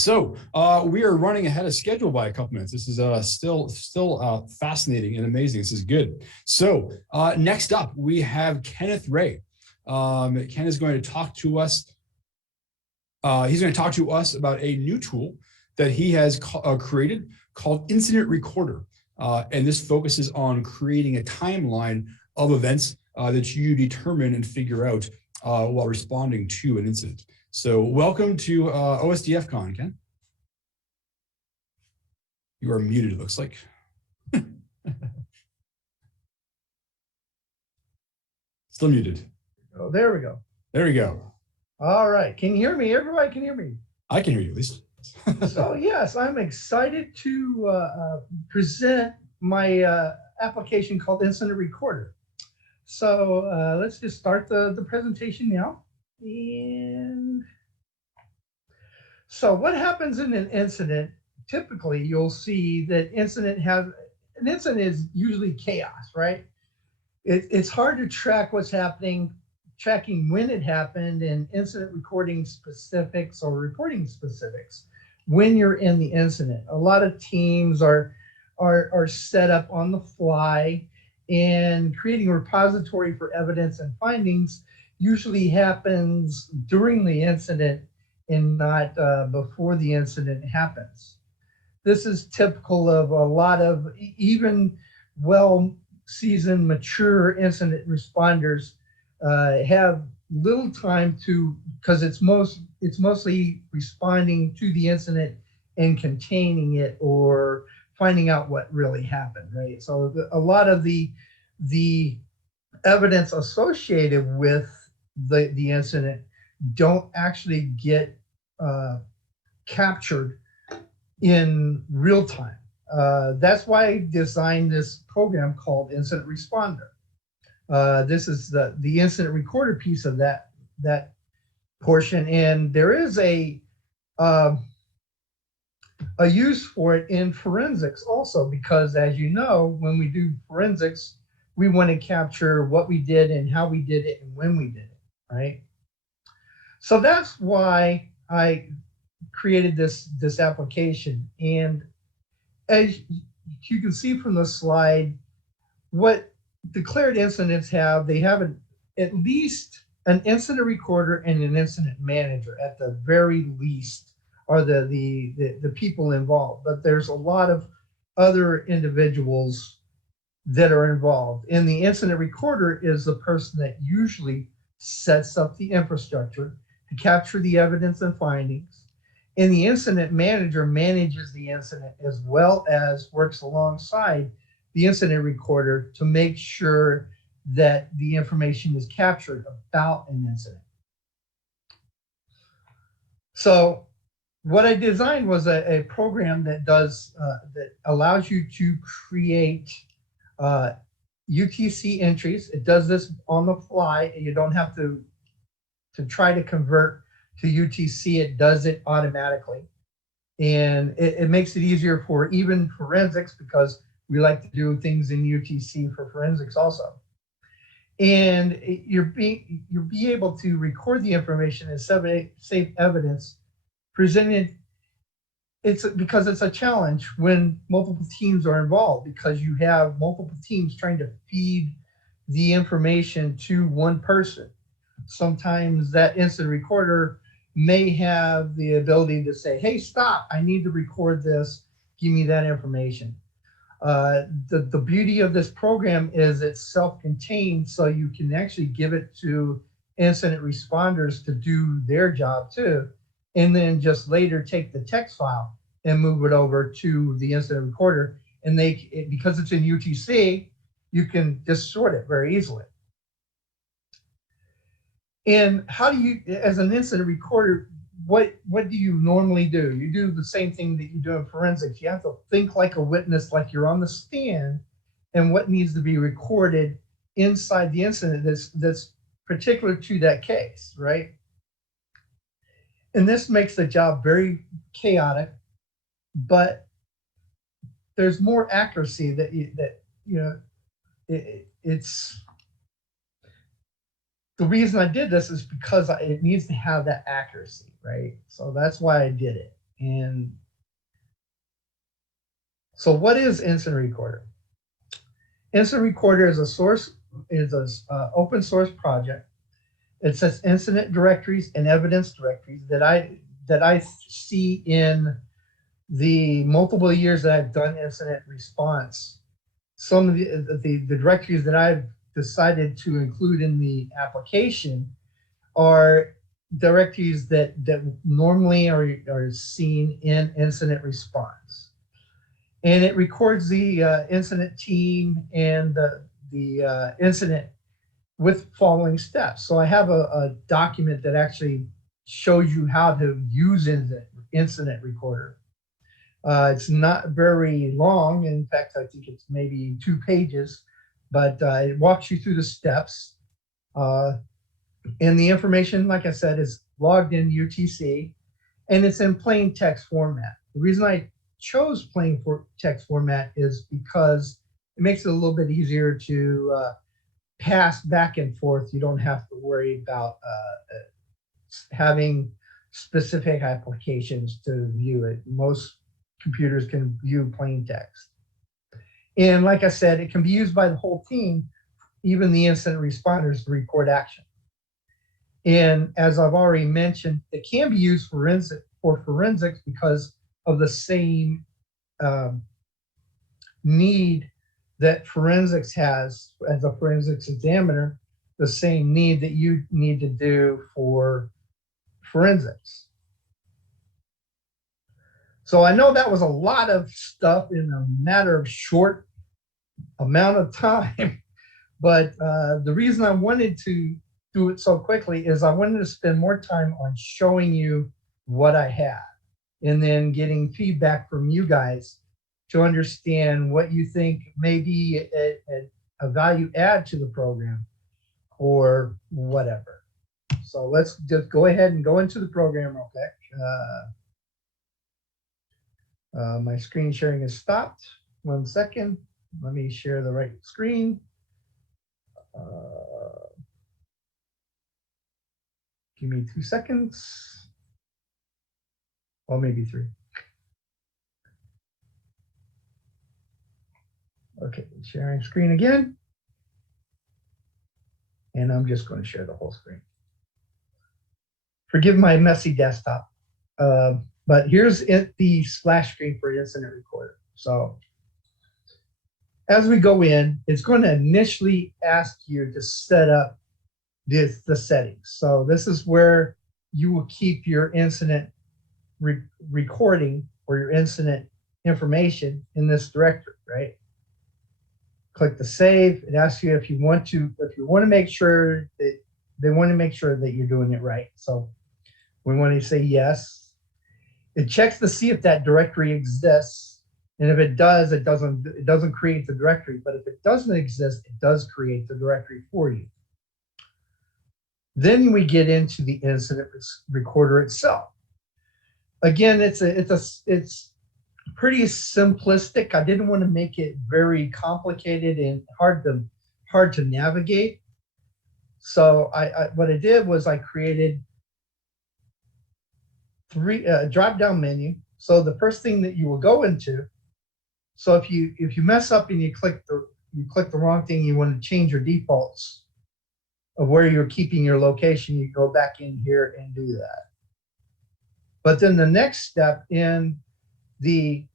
So we are running ahead of schedule by a couple minutes. This is still fascinating and amazing. This is good. So next up, we have Kenneth Ray. Ken is going to talk to us. He's going to talk to us about a new tool that he has created called Incident Recorder. And this focuses on creating a timeline of events that you determine and figure out while responding to an incident. So welcome to OSDFcon, Ken. You are muted, it looks like. Still muted. Oh, there we go. There we go. All right. Can you hear me? Everybody can hear me? I can hear you at least. So yes, I'm excited to present my application called Incident Recorder. So let's just start the presentation now. And so what happens in an incident? Typically, you'll see that an incident is usually chaos, right? It's hard to track what's happening, tracking when it happened, and incident recording specifics or reporting specifics when you're in the incident. A lot of teams are set up on the fly, and creating a repository for evidence and findings usually happens during the incident and not before the incident happens. This is typical of a lot of even well-seasoned, mature incident responders have little time to, because it's mostly responding to the incident and containing it or finding out what really happened, right? So a lot of the evidence associated with the incident don't actually get captured in real time. That's why I designed this program called Incident Responder. This is the incident recorder piece of that portion, and there is a use for it in forensics also, because as you know, when we do forensics, we want to capture what we did and how we did it and when we did it, right? So that's why I created this application. And as you can see from the slide, what declared incidents have, they have at least an incident recorder and an incident manager at the very least, are the people involved. But there's a lot of other individuals that are involved. And the incident recorder is the person that usually sets up the infrastructure to capture the evidence and findings. And the incident manager manages the incident as well as works alongside the incident recorder to make sure that the information is captured about an incident. So what I designed was a program that that allows you to create UTC entries. It does this on the fly. You don't have to try to convert to UTC. It does it automatically. And it makes it easier for even forensics, because we like to do things in UTC for forensics also. And you'll be able to record the information and save evidence presented. Because it's a challenge when multiple teams are involved, because you have multiple teams trying to feed the information to one person. Sometimes that incident recorder may have the ability to say, hey, stop, I need to record this, give me that information. The beauty of this program is it's self-contained, so you can actually give it to incident responders to do their job too, and then just later take the text file and move it over to the incident recorder. And because it's in UTC, you can just sort it very easily. And how do you, as an incident recorder, what do you normally do? You do the same thing that you do in forensics. You have to think like a witness, like you're on the stand, and what needs to be recorded inside the incident that's particular to that case, right? And this makes the job very chaotic, but there's more accuracy it's the reason I did this is because it needs to have that accuracy, right? So that's why I did it. And so what is Incident Recorder? Incident Recorder is a open source project. It says incident directories and evidence directories that I see in the multiple years that I've done incident response. Some of the directories that I've decided to include in the application are directories that normally are seen in incident response. And it records the incident team and the incident with following steps. So I have a document that actually shows you how to use incident recorder. It's not very long. In fact, I think it's maybe 2 pages, but it walks you through the steps. And the information, like I said, is logged in UTC, and it's in plain text format. The reason I chose plain text format is because it makes it a little bit easier to pass back and forth. You don't have to worry about having specific applications to view it. Most computers can view plain text. And like I said, it can be used by the whole team, even the incident responders, to record action. And as I've already mentioned, it can be used for forensics because of the same need that forensics has as a forensics examiner, the same need that you need to do for forensics. So I know that was a lot of stuff in a matter of short amount of time, but the reason I wanted to do it so quickly is I wanted to spend more time on showing you what I have and then getting feedback from you guys to understand what you think may be a value add to the program or whatever. So let's just go ahead and go into the program real quick. My screen sharing is stopped. 1 second. Let me share the right screen. Give me 2 seconds. Or maybe 3. Okay, sharing screen again. And I'm just going to share the whole screen. Forgive my messy desktop. But here's the splash screen for Incident Recorder. So as we go in, it's going to initially ask you to set up the settings. So this is where you will keep your incident recording or your incident information in this directory, right? Click the save. It asks you if you want to make sure that they want to make sure that you're doing it right. So we want to say yes. It checks to see if that directory exists, and if it does, it doesn't create the directory. But if it doesn't exist, it does create the directory for you. Then we get into the incident recorder itself. Again, it's pretty simplistic. I didn't want to make it very complicated and hard to navigate. So what I did was I created 3 drop-down menu. So the first thing that you will go into. So if you mess up and you click the wrong thing, you want to change your defaults of where you're keeping your location, you go back in here and do that. But then the next step in the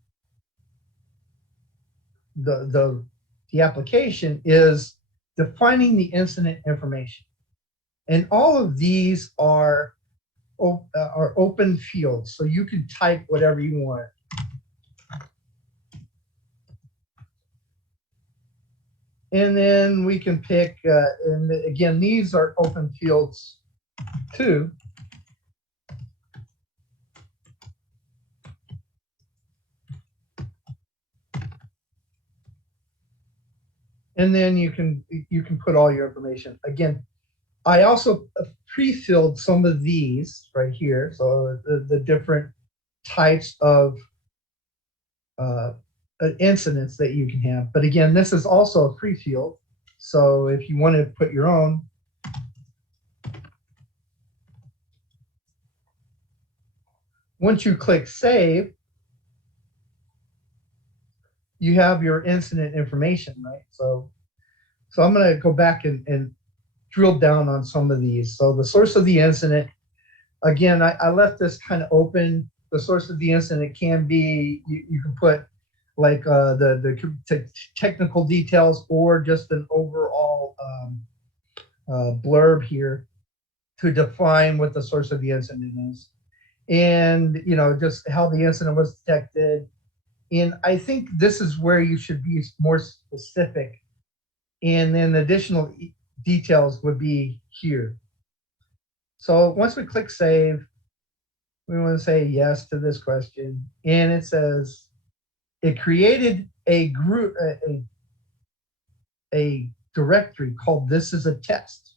application is defining the incident information. And all of these are open fields, so you can type whatever you want. And then we can pick, and again, these are open fields too. And then you can put all your information. Again, I also pre-filled some of these right here. So the different types of incidents that you can have. But again, this is also a pre-field. So if you want to put your own, Once you click save, you have your incident information, right? So I'm going to go back and drill down on some of these. So the source of the incident, again, I left this kind of open. The source of the incident can be, you can put like the technical details or just an overall blurb here to define what the source of the incident is. And, you know, just how the incident was detected. And I think this is where you should be more specific. And then additional details would be here. So once we click save, we want to say yes to this question. And it says it created a group, a directory called "This is a test."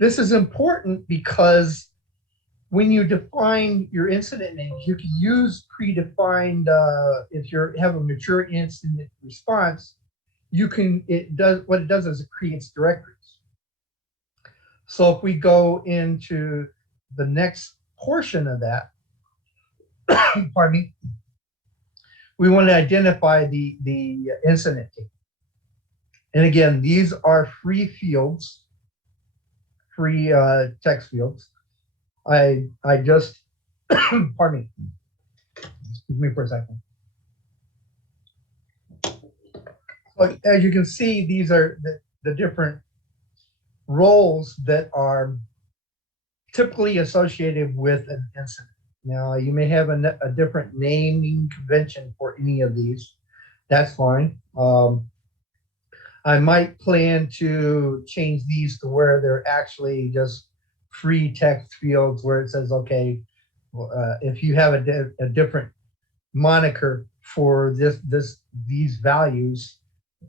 This is important because when you define your incident names, you can use predefined, if you have a mature incident response, it does is it creates directories. So if we go into the next portion of that, pardon me, we want to identify the incident table. And again, these are free fields, free text fields. I just, pardon me, excuse me for a second. So as you can see, these are the different roles that are typically associated with an incident. Now, you may have a different naming convention for any of these. That's fine. I might plan to change these to where they're actually just free text fields where it says, okay, if you have a different moniker for these values,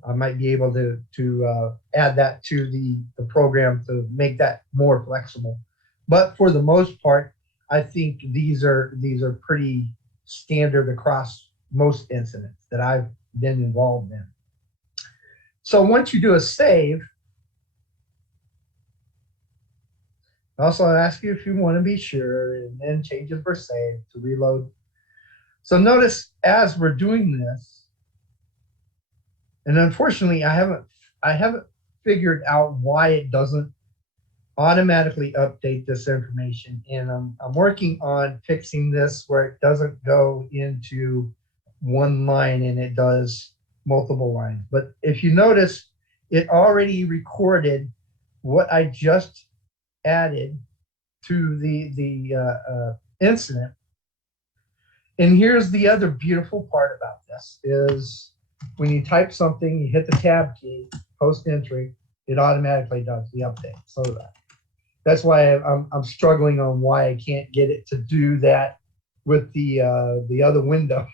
I might be able to add that to the program to make that more flexible. But for the most part, I think these are pretty standard across most incidents that I've been involved in. So once you do a save, also I'll ask you if you want to be sure, and then change it for save to reload. So notice as we're doing this, and unfortunately I haven't figured out why it doesn't automatically update this information, and I'm working on fixing this where it doesn't go into one line and it does multiple lines. But if you notice, it already recorded what I just added to the incident. And here's the other beautiful part about this is when you type something, you hit the tab key, post entry, it automatically does the update. So that's why I'm struggling on why I can't get it to do that with the other window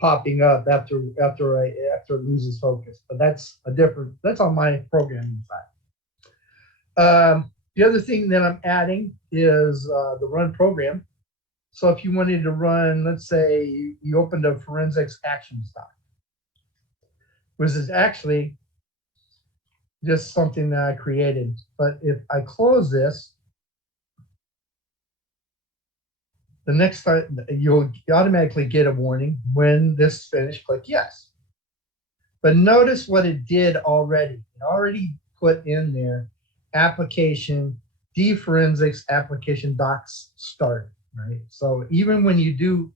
popping up after it loses focus. But that's on my programming side. The other thing that I'm adding is the run program. So if you wanted to run, let's say you opened a forensics action stock, which is actually just something that I created. But if I close this, the next time you'll automatically get a warning when this is finished, click yes. But notice what it did already. It already put in there application, forensics application docs start, right? So even when you do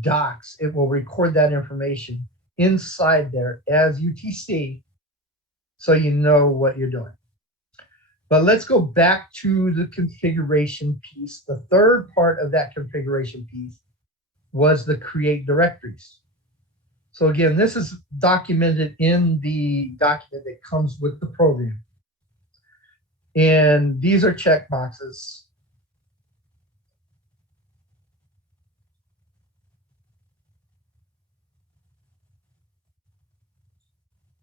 docs, it will record that information inside there as UTC so you know what you're doing. But let's go back to the configuration piece. The third part of that configuration piece was the create directories. So again, this is documented in the document that comes with the program. And these are checkboxes.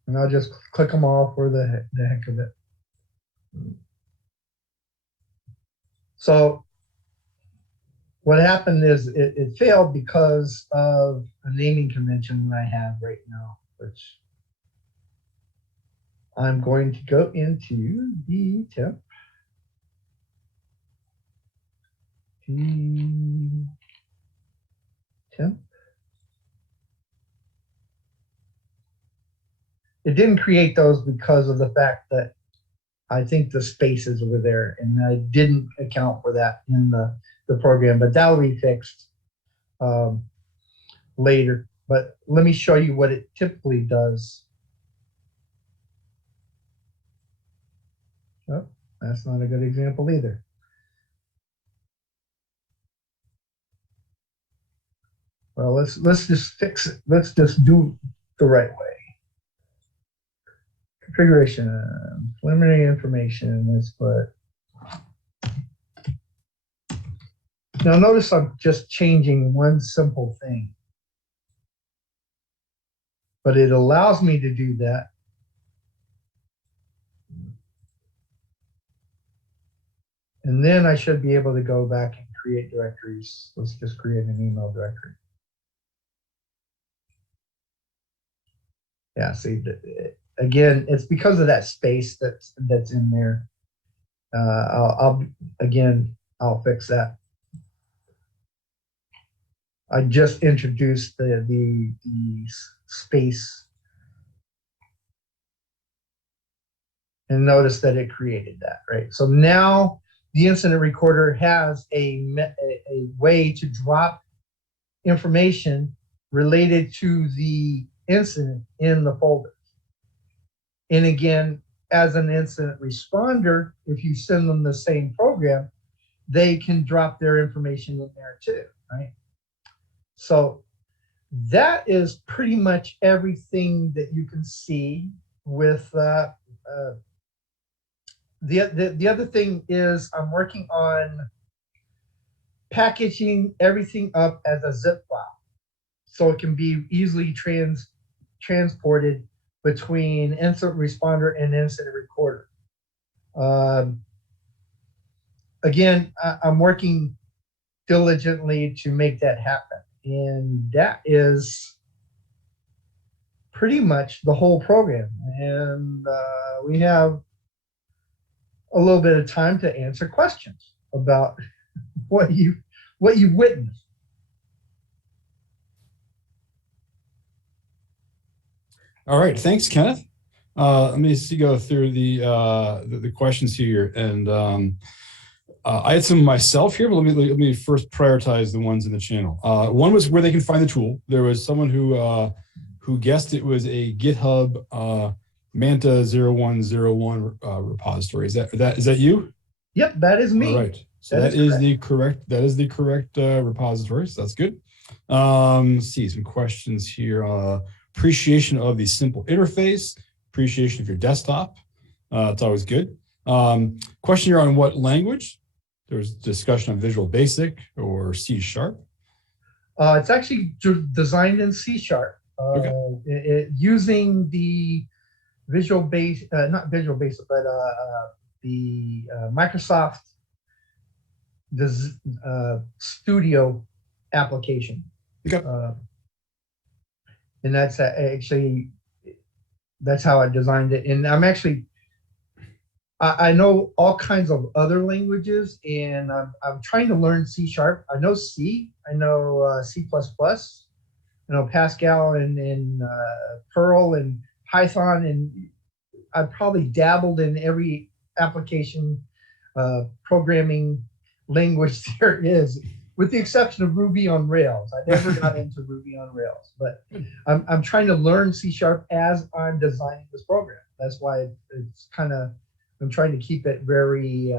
And I'll just click them all for the heck of it. So what happened is it failed because of a naming convention that I have right now, which I'm going to go into the temp. 10th. It didn't create those because of the fact that I think the spaces were there, and I didn't account for that in the program, but that will be fixed later. But let me show you what it typically does. Oh, that's not a good example either. Well, let's just fix it. Let's just do the right way. Configuration, preliminary information. Let's put. Now notice I'm just changing one simple thing, but it allows me to do that. And then I should be able to go back and create directories. Let's just create an email directory. Yeah, see, again, it's because of that space that's in there. I'll fix that. I just introduced the space, and notice that it created that, right? So now the incident recorder has a way to drop information related to the incident in the folder. And again, as an incident responder, if you send them the same program, they can drop their information in there too, right? So that is pretty much everything that you can see with the other thing is I'm working on packaging everything up as a zip file so it can be easily transported between incident responder and incident recorder. Again, I'm working diligently to make that happen. And that is pretty much the whole program. And we have a little bit of time to answer questions about what you witnessed. All right, thanks, Kenneth. Let me go through the questions here, and I had some myself here, but let me first prioritize the ones in the channel. One was where they can find the tool. There was someone who guessed it was a GitHub Manta 0101 repository. Is that you? Yep, that is me. All right. So that is the correct repository. So that's good. Let's see some questions here. Appreciation of the simple interface. Appreciation of your desktop. It's always good. Question here on what language. There's discussion on Visual Basic or C#. It's actually designed in C#. Okay. Using the Visual Basic, not Visual Basic, but the Microsoft Studio application. Okay. And that's that's how I designed it. And I'm actually, I know all kinds of other languages, and I'm trying to learn C#. I know C, I know C++, I know Pascal and Perl and Python, and I probably dabbled in every application programming language there is, with the exception of Ruby on Rails. I never got into Ruby on Rails, but I'm trying to learn C# as I'm designing this program. That's why it's kind of, I'm trying to keep it very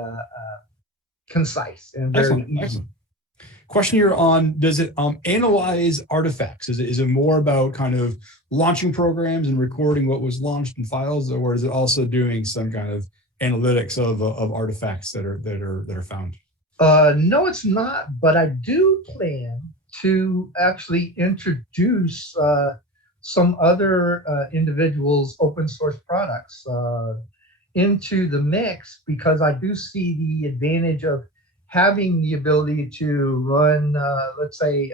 concise and very easy. Excellent. Question here on, does it analyze artifacts? Is it more about kind of launching programs and recording what was launched in files, or is it also doing some kind of analytics of artifacts that are found? No, it's not, but I do plan to actually introduce some other individuals' open source products into the mix, because I do see the advantage of having the ability to run, let's say,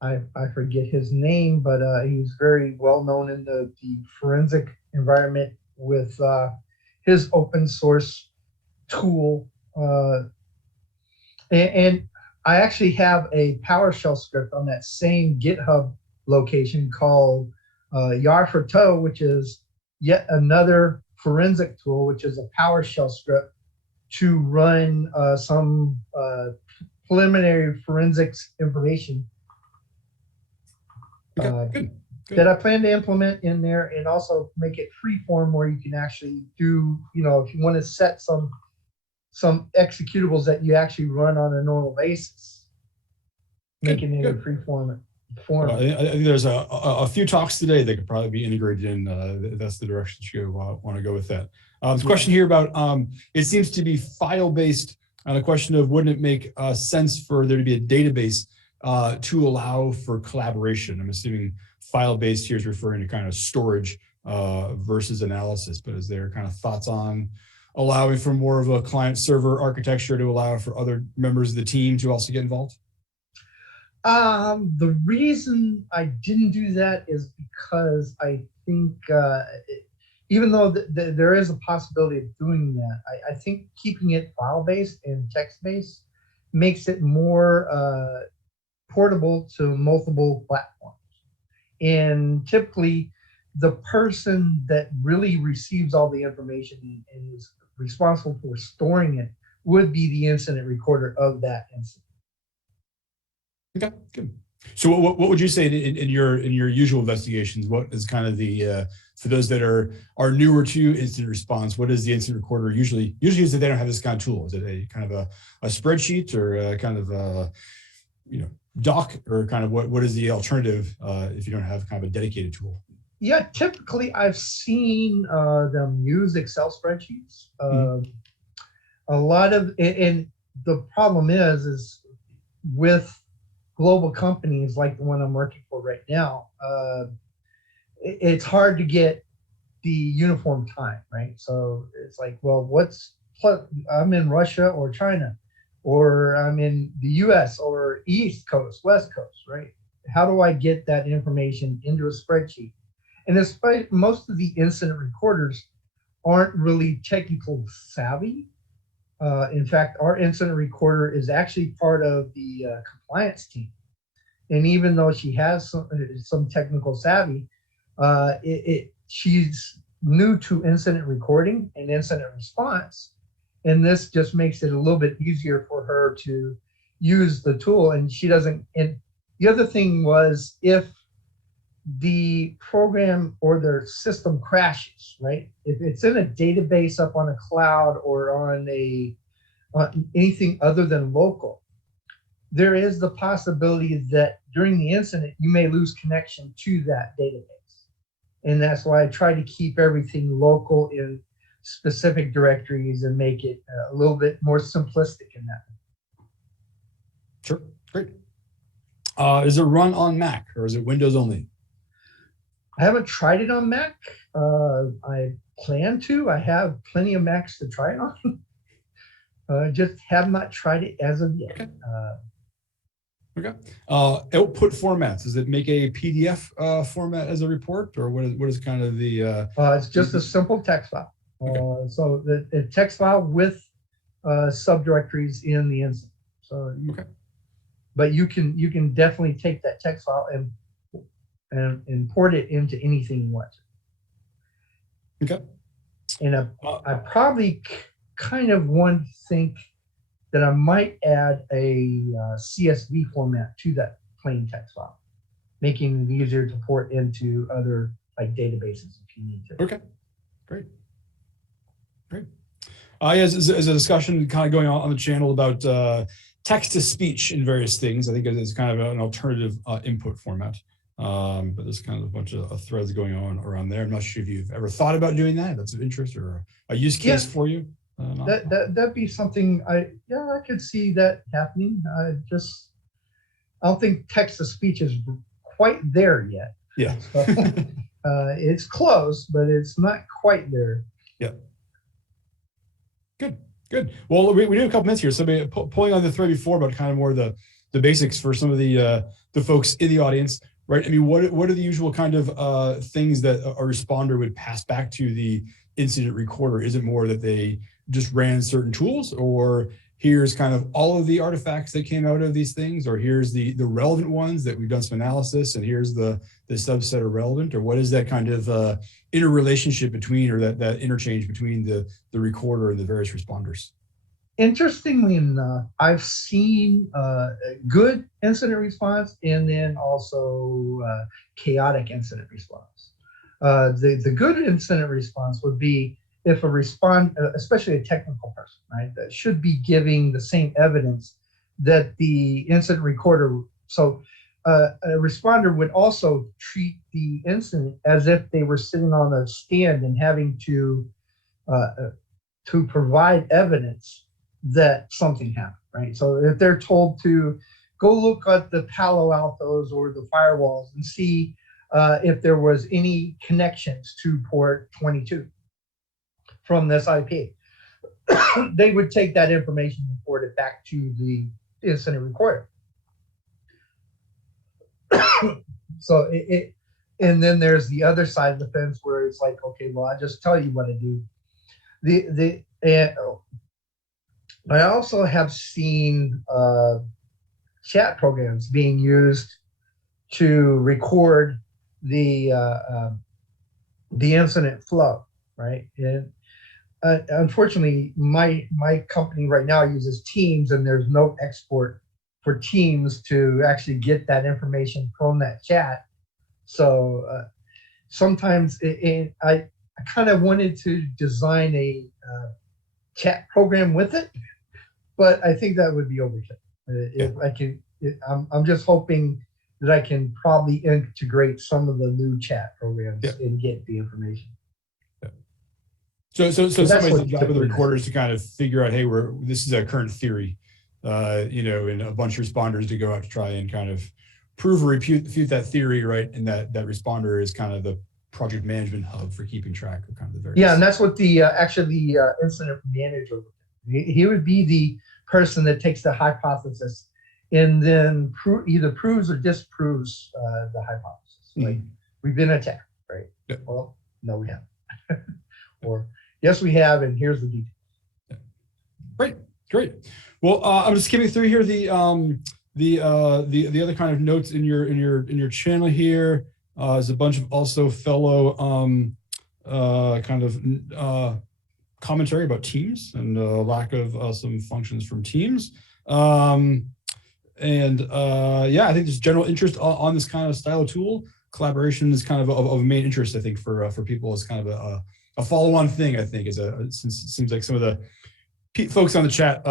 I forget his name, but he's very well known in the forensic environment with his open source tool. And I actually have a PowerShell script on that same GitHub location called Yar4Toe, which is yet another forensic tool, which is a PowerShell script to run some preliminary forensics information Good. that I plan to implement in there, and also make it free form where you can actually do, if you want to set some executables that you actually run on a normal basis, making it in free form. I think there's a few talks today that could probably be integrated in. That's the direction you want to go with that. There's a question here about, it seems to be file-based, on a question of wouldn't it make sense for there to be a database to allow for collaboration? I'm assuming file-based here is referring to kind of storage versus analysis, but is there kind of thoughts on allowing for more of a client-server architecture to allow for other members of the team to also get involved? The reason I didn't do that is because I think even though there is a possibility of doing that, I think keeping it file-based and text-based makes it more portable to multiple platforms. And typically, the person that really receives all the information and is responsible for storing it would be the incident recorder of that incident. Okay, good. So what would you say in your usual investigations? What is kind of the for those that are newer to incident response? What is the incident recorder usually is that they don't have this kind of tool? Is it a kind of a spreadsheet or a kind of a doc, or kind of what is the alternative if you don't have kind of a dedicated tool? Yeah, typically I've seen them use Excel spreadsheets. A lot of, and the problem is with global companies like the one I'm working for right now, it's hard to get the uniform time, right? So it's like, well, I'm in Russia or China, or I'm in the US or East Coast, West Coast, right? How do I get that information into a spreadsheet? And despite most of the incident recorders aren't really technical savvy. In fact, our incident recorder is actually part of the compliance team. And even though she has some technical savvy, she's new to incident recording and incident response. And this just makes it a little bit easier for her to use the tool. And she doesn't, and the other thing was, if the program or their system crashes, right? If it's in a database up on a cloud or on anything other than local, there is the possibility that during the incident, you may lose connection to that database. And that's why I try to keep everything local in specific directories and make it a little bit more simplistic in that. Sure, great. Is it run on Mac or is it Windows only? I haven't tried it on Mac. I plan to. I have plenty of Macs to try it on. Just have not tried it as of yet. Okay. Output formats. Does it make a PDF format as a report, or what is kind of the? It's just a simple text file. Okay. So the text file with subdirectories in the instance. So okay. But you can definitely take that text file and import it into anything you want. Okay. And I probably kind of want to think that I might add a CSV format to that plain text file, making it easier to port into other like databases if you need to. Okay, great. As a discussion kind of going on the channel about text to speech in various things, I think it's kind of an alternative input format. But there's kind of a bunch of threads going on around there. I'm not sure if you've ever thought about doing that. That's of interest or a use case for you. That'd be something I could see that happening. I don't think text to speech is quite there yet. Yeah. So, it's close, but it's not quite there. Yeah. Good. Well, we do have a couple minutes here. So pulling on the thread before about kind of more the basics for some of the folks in the audience, right? I mean, what are the usual kind of things that a responder would pass back to the incident recorder? Is it more that they just ran certain tools, or here's kind of all of the artifacts that came out of these things, or here's the relevant ones that we've done some analysis, and here's the subset are relevant, or what is that kind of interrelationship between, or that interchange between the recorder and the various responders? Interestingly enough, I've seen good incident response and then also chaotic incident response. The good incident response would be if a especially a technical person, right, that should be giving the same evidence that the incident recorder. So a responder would also treat the incident as if they were sitting on a stand and having to provide evidence that something happened, right? So if they're told to go look at the Palo Altos or the firewalls and see if there was any connections to port 22 from this IP, they would take that information and forward it back to the incident recorder. So and then there's the other side of the fence where it's like, okay, well, I just tell you what I do. I also have seen chat programs being used to record the incident flow, right? And unfortunately, my company right now uses Teams, and there's no export for Teams to actually get that information from that chat. So sometimes I kind of wanted to design a chat program with it, but I think that would be overkill. If I can, I'm just hoping that I can probably integrate some of the new chat programs and get the information. So somebody's the job of the recorders to kind of figure out, hey, this is a current theory, and a bunch of responders to go out to try and kind of prove or refute that theory, right? And that responder is kind of the project management hub for keeping track of kind of the various. Yeah, and that's what the incident manager, he would be the person that takes the hypothesis and then either proves or disproves the hypothesis. Like, we've been attacked, right? Yep. Well, no, we haven't. Or yes, we have, and here's the details. Yeah. Great. Well, I'm just skimming through here the other kind of notes in your channel here. There's a bunch of also fellow kind of commentary about Teams and lack of some functions from Teams. I think there's general interest on this kind of style of tool. Collaboration is kind of main interest, I think, for people as kind of a follow-on thing. I think since it seems like some of the folks on the chat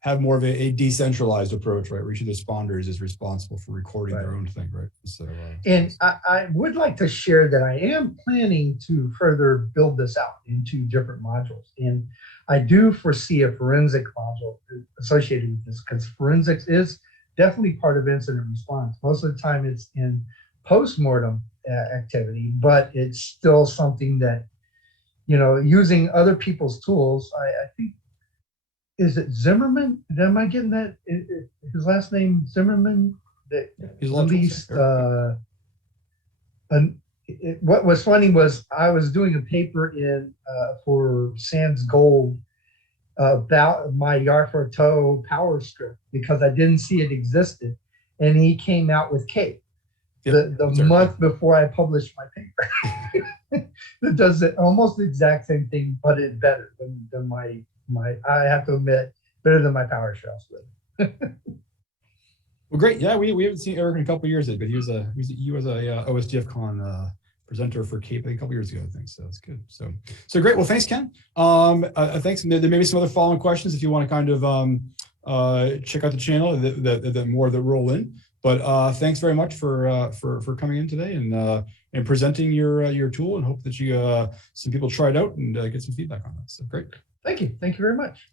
have more of a decentralized approach, right? Where each of the responders is responsible for recording their own thing, right? So, and I would like to share that I am planning to further build this out into different modules. And I do foresee a forensic module associated with this, because forensics is definitely part of incident response. Most of the time it's in post-mortem activity, but it's still something that, using other people's tools, I think, is it Zimmerman? Am I getting that? His last name Zimmerman? At least. What was funny was I was doing a paper for Sands Gold about my Yarfarto power strip because I didn't see it existed, and he came out with K. The month before I published my paper. It does almost the exact same thing, but it's better than my I have to admit, better than my PowerShell script. Well, great. Yeah, we haven't seen Eric in a couple of years, but he was a OSDFcon presenter for Cape a couple of years ago, I think. So that's good. So great. Well, thanks, Ken. Thanks. There may be some other following questions if you want to kind of check out the channel that more that roll in. But thanks very much for coming in today and presenting your tool, and hope that some people try it out and get some feedback on that. So great. Thank you. Thank you very much.